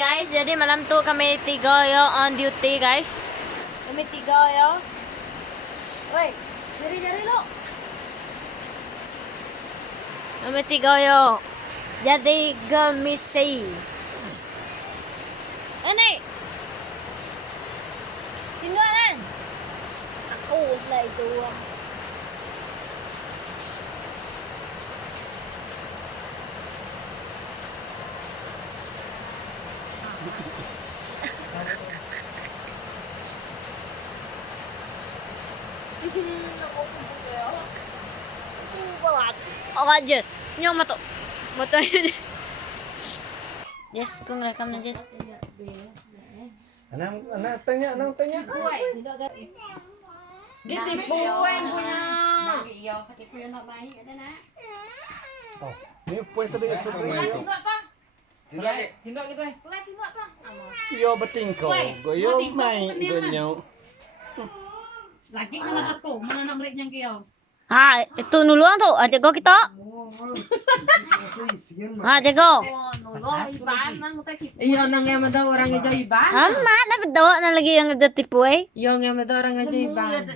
guys, jadi malam tuh kami tiga ya on duty guys. Kami tiga ya. Woi, jari lo. Kami tiga ya. Jadi gemisi. Ini. Tinggalan. Aku lah itu. Oh aja, nyong mato, Jess, kung rekam na Jess. Anak tanya. Gitipuin punya. Oh, ini poin tadi sebenarnya. Tindok gitu. Yo betingko, goyo mai gonyo. Lagi mana aku, mana nak break yang kau. Ha, itu nuluan tuh, aja go kita. Ha, aja go. Iya nang yang ada orang yang jadi iban. Amat na bedo na lagi yang ada tipu eh. Yang ada orang yang jadi iban.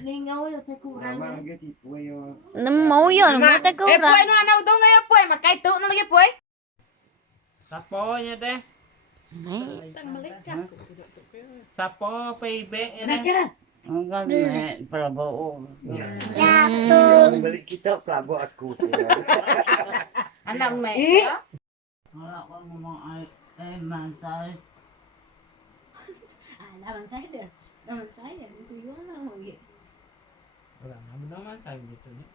Mau yun, mau ta ko Eh, ra. puai no anak udah nggak ya puai, makai tu nang lagi puai. Sapo nya teh? Sapo PIB ini. Enggak Prabowo. Ya tuh. Balik kita Prabowo aku. Anak mek. Kalau aku ngomong mantai. Lawan saya deh. Lawan saya itu gimana lagi? Orang benar man saya gitu ya.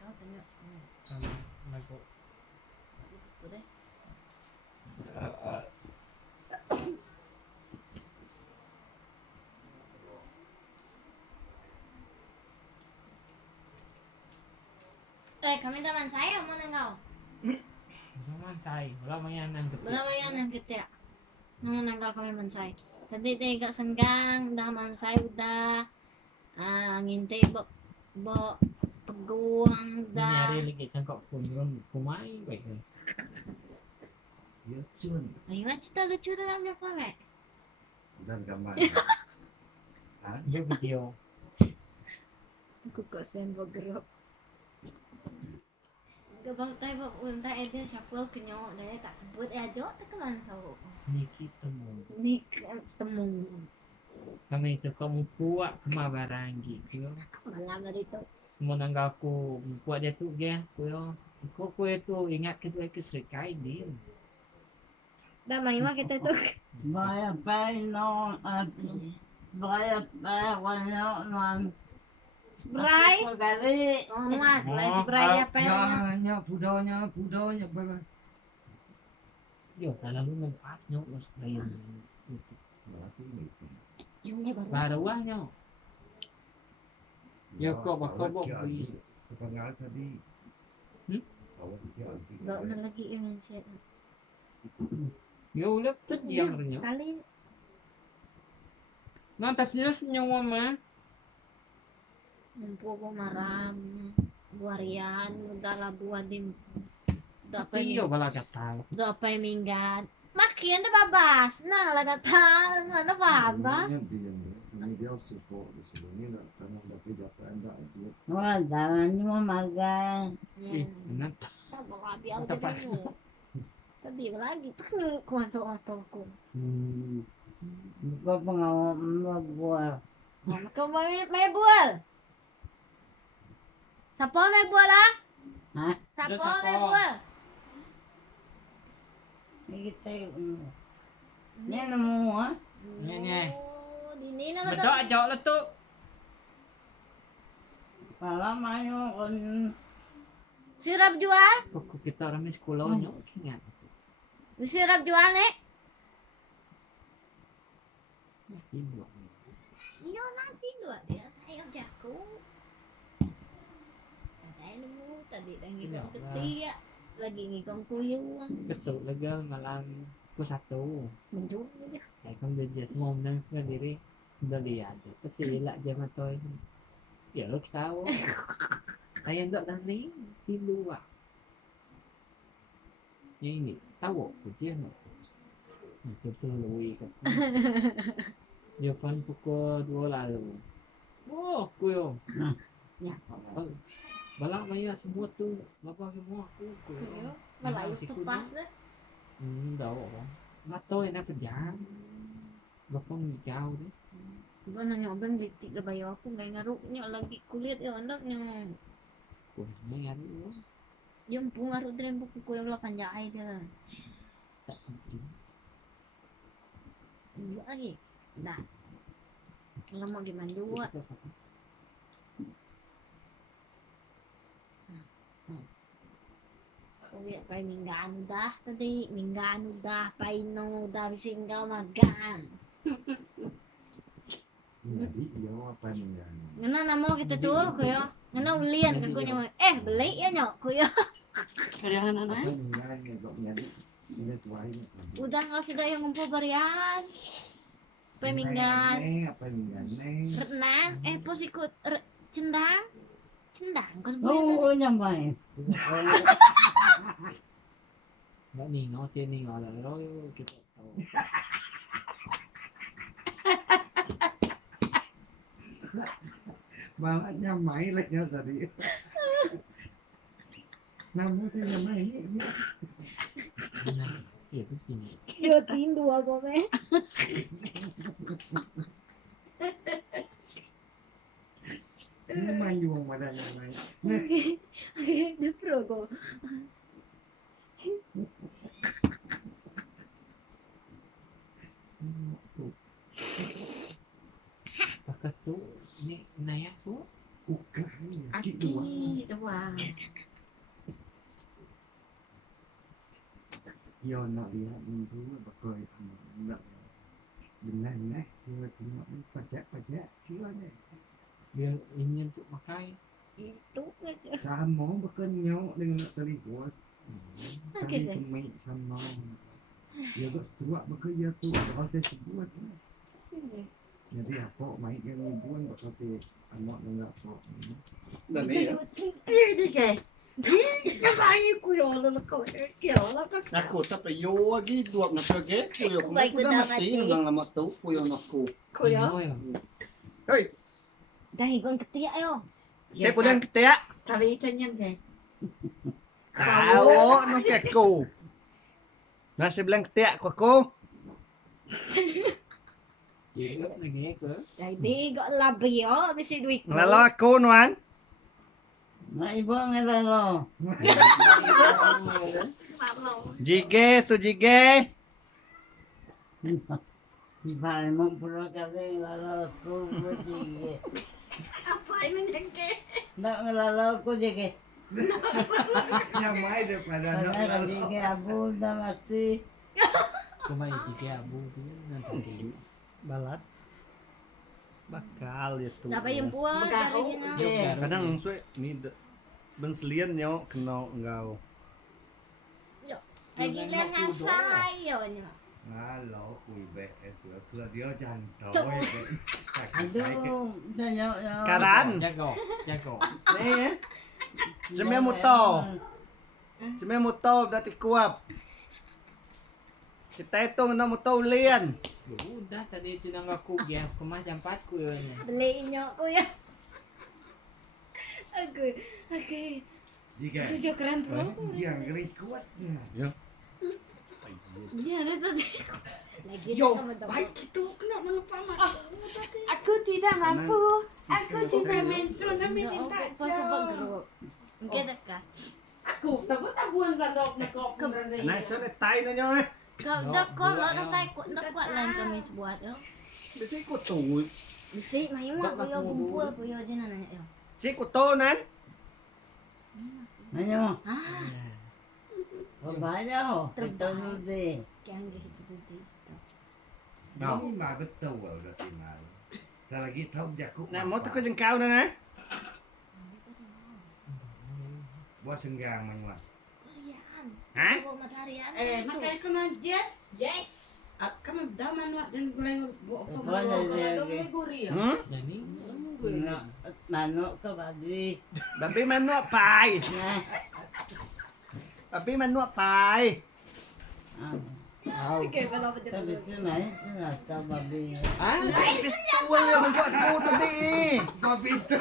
Kau tanya. Sama lagu. Itu deh. Kami teman saya mau nengau. Benar man saya. Wala man yan ang gete. Wala ba yan ang kete? Nung nanggal kami mansay. Tadi tega senggang, dah mansay udah. Ngintay bo peguang dah. Nangyari lagi sa kok kunron kumain baik. Yun. Ay, cita lucu dalam dia kami. Dan gambar. Yung video. Aku kok sen bergerak. Gabang tayo ba unta itu shuffle kenyo dahil tak sebut aja tak keman so. Niki temu. Nik temu. Kami itu kamu kuat kemabarangi. Kuyo. Malam dari itu. Menanggal ko kuat dia tu dia. Kuyo. Ko itu ingat kita ke Serikai din. Dah main mah kita tuh. Baya no baya wala Spray. Gali. Oh, nuan, mulai spray dia apa ya? budanya. Yo, kalau lu ngepas nyo us lain. Yung dia baru. Baruahnya. Yo kok bakal bui. Kepengal tadi. Gak na lagi yung set. Yo ulit tuh yang renyo. Kali Nantasnya senyawa mah. po maram buarian gala buah dim Iyo bala katang. dapay minggat makin na babas na lagatan ano ba Ini dia support di sini nak tanam tapi data anda aja. Wala, dalan mo magan. Anak. Barabi ako din mo tabi lagi kuhan sa auto ko Ikaw pa nga magbuwal. maka may buwal sapo may buwal ah Ha? sapo Sapo. may buwal Higit sa'yo. Yan mo ha? Nye. oh dini na Bedo aja lah tuh. Para mayo kung sirap jual Kok kita orang sekolah nyo ingat. sirap jual nih Ibu. Iyo nanti gua dia tayo jago. Tayo nemu tadi dah ngikong ketia lagi ngikong kuyuang. Ketuk lega malam ke satu. Menjung dia. Kayak kan dia just ngomong sendiri. Udah lihat. Terus silak jam atau ya lo tahu. Kayak ndak tadi di luar. Yang ini tahu kucing nak. Betul lui kat. Dia kan pukul 2 lalu. Oh, kuyo. Ya. Balak maya semua tu, lapar semua aku. Kuyo. Malayo tu pas dah. Đâu. Mắt tôi nó phải giảm. Nó không cao đấy. Gua nanya abang litik ke bayu aku nggak ngaruknya lagi kulit ya andaknya. Của mấy anh nữa. Dia pun ngaruk dari buku kuyo lah panjai dia. Tak penting. Dua lagi. Dah. Lama gimana juga. Uwi pa minggan dah tadi, minggan dah, paino dah singgah magan. Jadi iya apa nih ya? Ngana namo kita tuh kuyo. Ngana ulian kan kuyo. Beli ya nyok kuyo. Kadahan anak. Apa nih ya kok nyari ini tuain. Udah nggak sudah yang ngumpul barian. Peminggan. Apa nih? Renang, pos ikut cendang. Cendang kan Oo, nyamay. Nggak nih, ngotin nih ngolah roy kita tahu. Malah nyamai lah ya tadi. Namun tuh nyamai ini. Nah, itu gini. Yo tindu aku me. Ini manjung pada nyamai. Oke, the pro ko. Tuh. Pakai tuh ini naya tuh. Bukan. Aki, wah. Yo nak lihat minggu bagai enggak. Benar nih, dia tengok ni pajak-pajak dia ni. Biar ingin suk makai. Itu aja. Sama berkenyok dengan tali bos. Okey, Tali kemik sama. Dia tak setuak bekerja tu kalau dia sebut. Jadi apa main yang ribuan bakal dia anak dengan apa. Dan iya. Aku tak perlu lagi dua nak pergi. Kuyo Baik, kuyo benar, mati mati. nang lama tu kuyo nakku. Kuyo. Hei, Dah higon ketiak yo. saya pun yang ketiak. Tali ikannya deh. Tahu nak aku. Nasi belang ketiak aku. Dia lagi ke. Jadi gak labi yo mesti duit. Ngelalau aku nuan. Naibang ngalalo. Jige tu jige. Di pare mo puro kali ngalalo ko jige. Apa ini jengke? Ndak ngalalo ko jige. Nyamai daripada anak Karena lalu. jige abu dah mati. Kumai tiga abu tu nanti. Balat. Bakal itu. Dapat yang puas Begahu. dari sini. Ye. Kadang langsung ni ben selian nyo kena engkau. Lagi lah ngasai yo nya. Halo, kui be itu. Kalau dia jantan. Aduh, banyak ya. Karan. Jago. Ni eh. Cemia motor. Cemia motor dati kuap. Kita hitung na motor lian. Udah tadi tinang aku dia kemah jam 4 kuyo nya. Beli nyok ku ya. Oke. Jika Tujuh keren bro. dia ngeri kuatnya. Ya. Dia ada tadi. Lagi Yo, sama dong. baik itu kena melupa mak. Aku tidak mampu. Aku juga mentor nami Ya cinta. apa apa grup. Mungkin dekat. Aku tak buang gandok nekok. Nah, cone tai na nyo eh. Kau dah kau lo dah tai kuat dah kuat lain kami buat yo. Bisi ko tu. Bisi mayu mak kuyo kumpul kuyo je nanya yo. Si ko to nan. Ayo, Ah, banyak oh. Betul ni. kian gitu tadi. Ini mah betul udah timah. Tak lagi tahu jakuk. Nah, mo to ko jengkau na na. Buat senggang manywa. Harian. Hah? Bawa mataharian. Makanya kena jet. Yes. Kami dah manuak dan gulai buat apa? Banyak dia. Guri ya. Jadi Nano ke badi. Babi man nuak pai. Nah, Babi man nuak pai. Không. Tao bị chứ nãy chứ là tao bà bị. Pistol yang masuk aku tadi. Babito.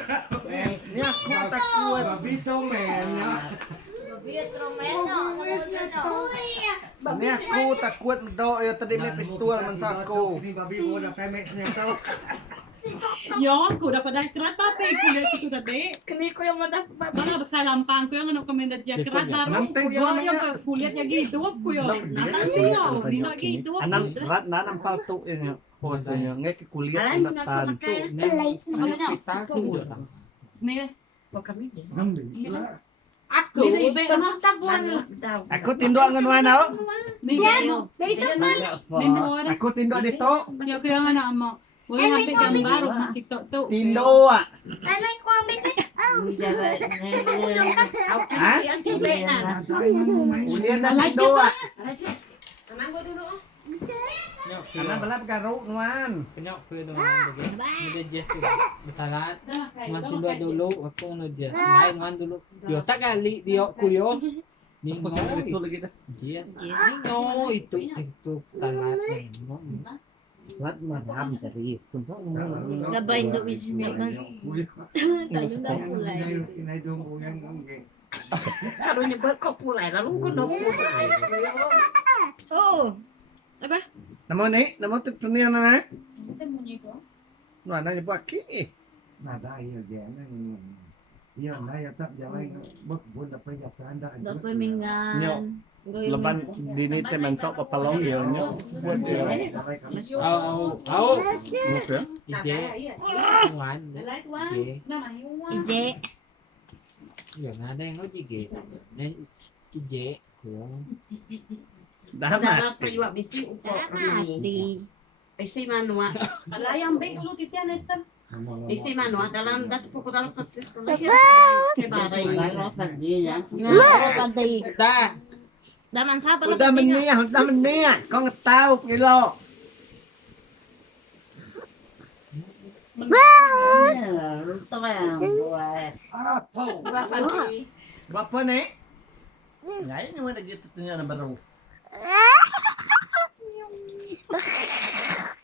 Ni aku takut. Babito man ya. Ni aku takut mendok ya tadi ni pistol masuk aku. Ini babi mau dah pemek senjata. Yon, kuda pada kerat pape kuda itu tadi. Kini ko yung mata. Mana besar lampang ku yang ano komenda dia kerat baru. Nanti Ku gua yang namanya. kulihat yang hidup ku yo. Nanti yo, nino hidup. Anan rat na nang paltu ini. Posnya ngai ke kuliah natan. Hospital tu dah. Ni Ngambil sila. Aku. Ni be ano Aku tinduk ngan mana? ni ano. Ni orang. Aku tinduk dito. Yo ku yang ano mo. Wala hampir gambar makito tu. Tinduk ah. Hah? Kuliah na tinduk ah. Anang ko dulu. Anan bala pagaro nuan. Kena ku dengan bagian. Dia just tu. Betalat. Ngan tunduk dulu aku nu dia. Ngai ngan dulu. Yo tak kali dia ku yo. Ningo Itu lagi dah. Yes. Ningo itu talat. Rat maham dari itu. Gabay do is naman. Inay dong yang ngge. Sarunya berko pulai lalu ko no pulai. Oh. Namo ni, namo tu penian na. Kita munyi ko. Nuan na buat ki. Nada iya dia nang. Iya na ya tak jalan berkebun apa ya tanda. Do pemingan. Leban dini te mensok papalong dia nyo. Buat dia. Au. Okey. Ije. Tuan. Ije. Ije. Yo ada yang ije. Dan ije ku. Dah Dalam mati. priwa bisi upo. Mati. Bisi manua. Ala yang baik dulu titian etam. Bisi manua dalam dat pokok dalam persis lahir. Kebarai. Lalu pergi ya. Pati. Dah. Daman siapa Udah meniak. Kau tahu kilo. Tao yang buat. Berapa lagi? Berapa ni? Ngai ni mana gitu tanya na baru.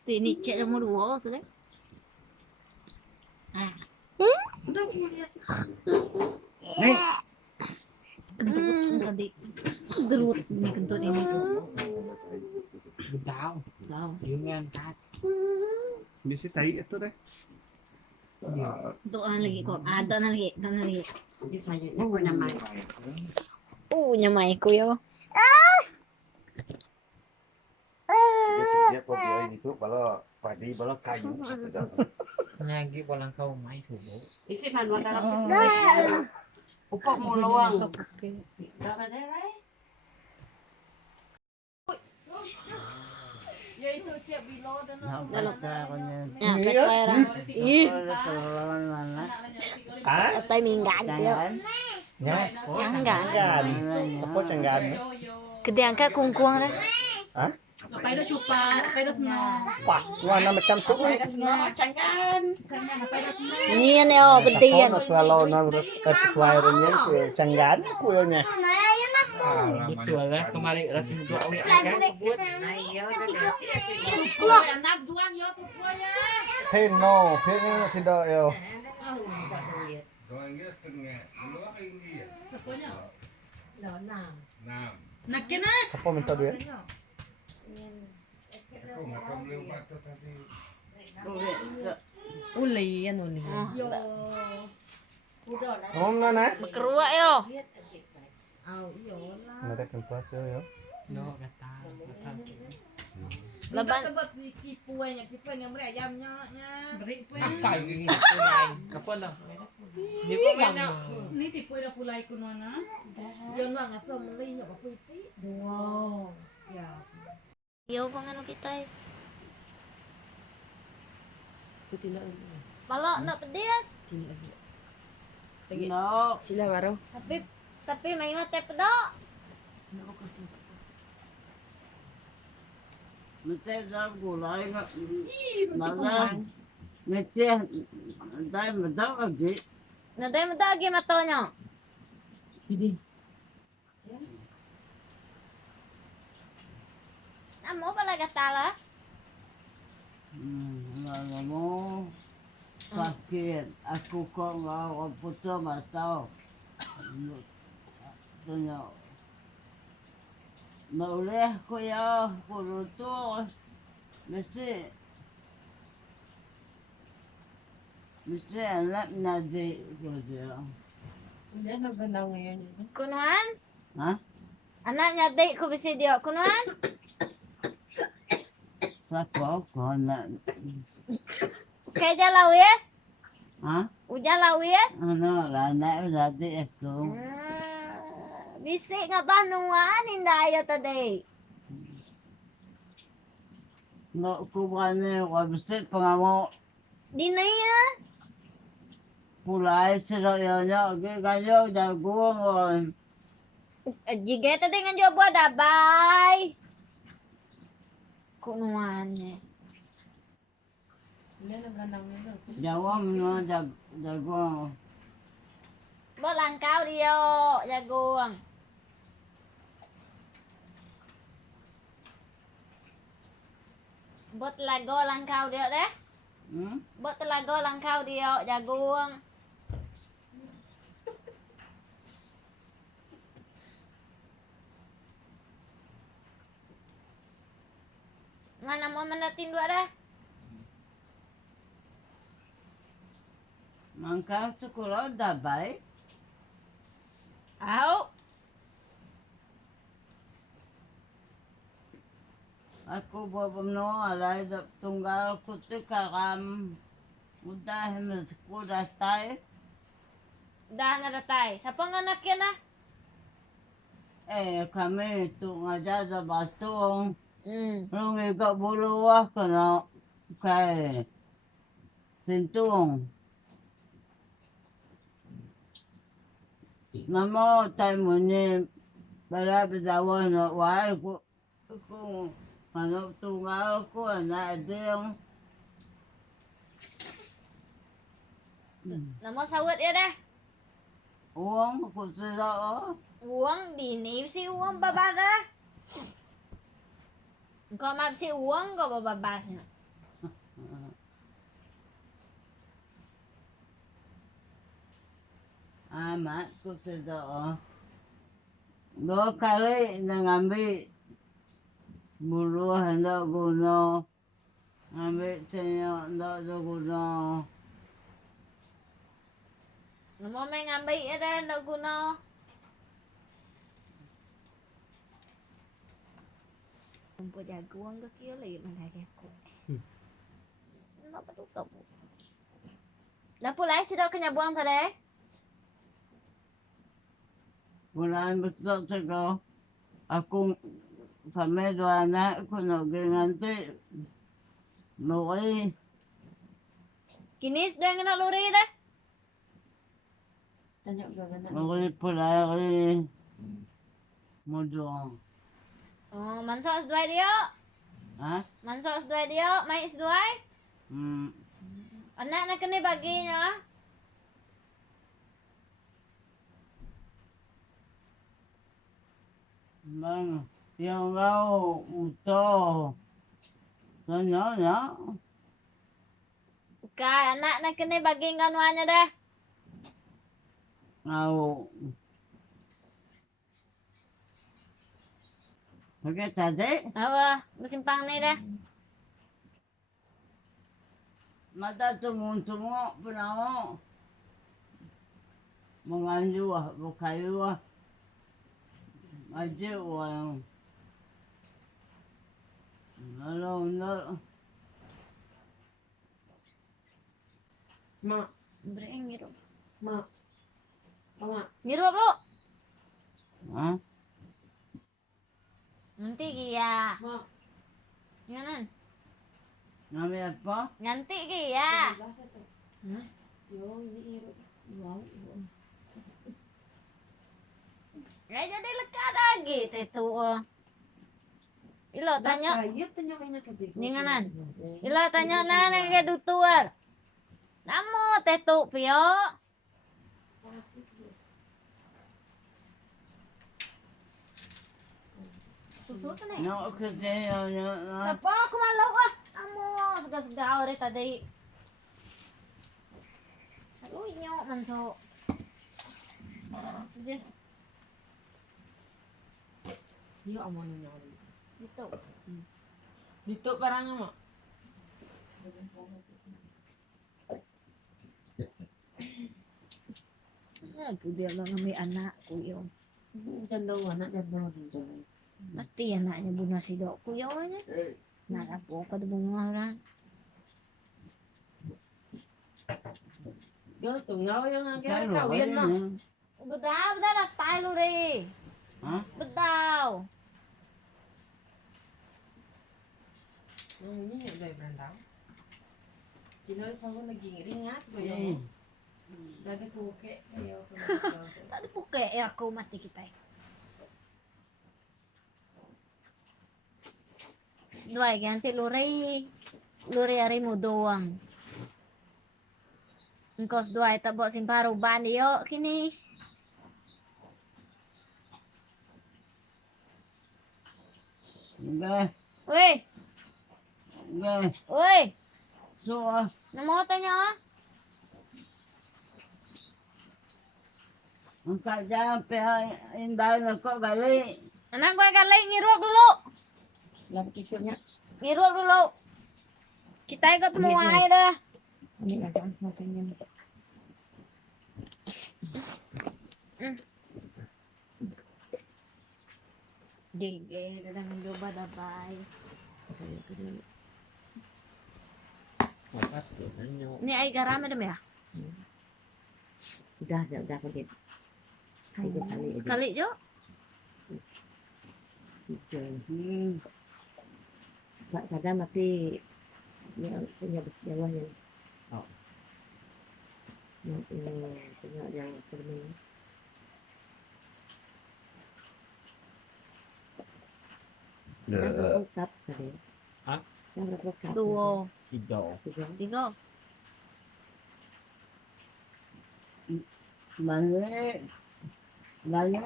Ini cek nomor 2 sudah. Nih, Kentut tadi. Gerut ini kentut ini. Betau. Tahu. Dia ngangkat. Bisi tai itu deh. Doa lagi kok. Ada lagi. Di saya ni ko naman. Nyamay ko yo. dia kok dia itu kalau padi kalau kayu. Lagi pulang kau mai subuh. Bisi manua dalam persis. Upo mo luang. Ya itu siap bilo dan Nakapagka ko niya. Ya, pera. Ih, Tulungan mana. Ah? atay minggan yo. Ya. Canggan. Apa canggan? Gede angka kungkuang dah. Ngapain do cupa, ngapain do seno. Wah, warna macam tu. Canggan. Kanya ngapain do seno. Nian yo, bedian. Kalau na expirednya canggan kuyonya. Betul lah. Kemarin rasanya dua awet kan sebut. Anak duan yo tu ya. Say no, pini si do yo. Doang setengah. Dulu apa ini ya? Enam. Nakina. Apa minta duit? Aku makan beli obat tadi. Uli yan uli. Om na na. Keruak yo. Ada kempas yo. No kata. Laban. Kipuan yang merayamnya. Beri po. Kain. Apa dah? Di ko mana? Ni tipoy na pulay ko na. Yun lang aso mali nyo papuiti. Wow. Yeah. Yo kung ano kita eh. Kutila. Malo na pedias. No. Sila baro. Tapi may mate pedo. Mete sa gulay nga. Nala. Mete. Dahil madaw agi. Naday mo dagi mato nyo. Hindi. Amo pala gatala. Lala mo, sakit. Ako ko nga ako puto mataw. Tunyo. Maulih ko ya, kuruto. Mesti anak na di ko dia. Yan ang ganaw ngayon. Kunuan? Ha? Anak niya date ko bisi diyo. Kunuan? Sako ko na. Kaya jalawis? Ha? Uja lawis? Ano, lana dati ako. Bisi nga ba nungan hindayo today? No, kubane ko bisit pangamo Di na yan. pulai sila yo gayo daguang. Jige today nga jo buat dabay. Kunuan niya. Yan ang ganaw ngayon. Jawam no daguang. Bolangkau diyo, jagung. Bot lago langkau diyo deh. Bot lago langkau diyo, jagung. Mana mau mendatin dua dah? Mangka sekolah dabay. Au. Ako babamno alay tunggal ko kakam. Udah sekolah tay. Dah nadatai. Siapa nganak yan ah? Kami tu ngajar sa batong. Hmm. Nung ikabuluwa ko na kay Sintong. Namo tayo mo ni para bitawan na wala ko ano tungal ko na adeng. Nama sawat ya dah. Uang ko sa Uang dinip si uang babada. Kau map si uang kau babasnya. amat ko sa doo. Do kali nangambi buluhan do guno. Ambil tenyo do guno. Nama main ngambil ya dah nak guna. Kumpul jagung ke kira lagi mana aku. Kenapa tu kamu? Dah pulai sudah kena buang tadi. Wala betul ko. Ako kami do anak ko no gingante. Noy. Kini sudah kena luri dah. Tanya ka ganaw. Noy pula kay modong. Oh, mansos dua dia. Ha? Mansos dua dia, mai dua. Hmm. Anak nak kena baginya. Mang yang ngau uto. Nanya. Kai anak nak kena bagi kanuannya dah. Ngau. Oke tadi Apa? Bersimpang ni dah. mata tumuntungo penamo. Menganju bukayu. Aje wang. No. Ma, Beri ngirup. ma. Tama. Ngirup lu. Ha? Nanti kia. Ma. Nganan. Nami apa? Nanti kia. Yo, ini iro. Wow. Jadi lekat lagi tu. Ilo tanya. Kayat tanya kayaknya tadi. Ninganan. Ilo tanya nana ke dutuar. Namo tetu pio. Susu Suot na eh. No, kasi yun. Apa, kumalaw ah. Amo, suga-suga ore tadi. Aduh, nyok man so. Just Yo amo nyo. dito. Dito parang mo. Dia lang may anak kuyo. Ganda anak ganda dito. Mati anaknya bunuh si dok kuyo nya. Nara po ka dubong orang. Yo tungaw yung Kaya kawin mo. Bedaw, bedaw na tayo re. Ha? Bedaw. Yung ini yung gaya brandaw. Kinaw sa ko naging ringat ko Eh. yung. Dati puke kayo. Tadi po kaya ako mati kita. Dua ganti luri. Luri ari mo doang. Engkos dua tabo simparo ban yo kini. Enggak. Weh, Enggak. weh. So, Namo tanya ah. ang kaya inday na ko gali. Anak gue kali ngirup dulu. Lalu kisunya. Ngirup dulu. Kita ikut semua air dah. Ini agak makanya. Gege, dadang coba dabay. Opat, ano. Ini air garam ada ya? Udah pakai. Sekali Jo. Pak kadang tapi yang punya bawah yang yang punya yang permen. Yang lengkap tadi. Hah? Yang lengkap. Duo. Tiga. Tiga. Mali. Mali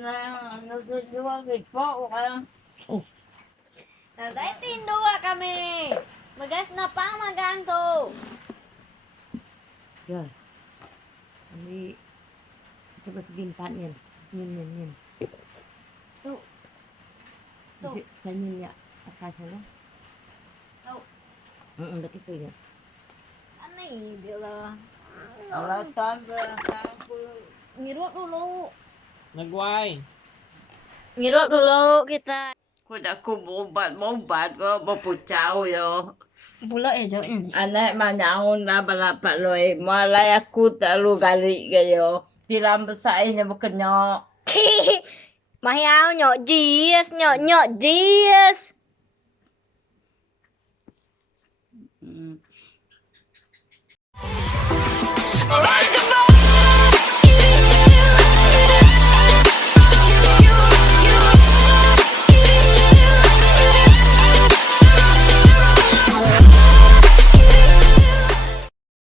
na nagduwa gid po kaya. Nanti tindua kami. Magas na pang maganto. Ya. Ini coba segi empat nih. Nyen. Tuh. Tuh. Kanyin ya. Apa sana? Tuh. Begitu ya. Aneh dia lah. Alatan ba ko. Ngirup dulu. Nagway. Ngirup dulu kita. Ko da ko bobat ko mapuchaw yo. Bula eh Jo ini. Anak manyahon na bala paloy. Malay aku talu gali kayo. Tilam besar niya bukannya. Mahiaw nhọ jies, nhọ jies. Hmm. Alright.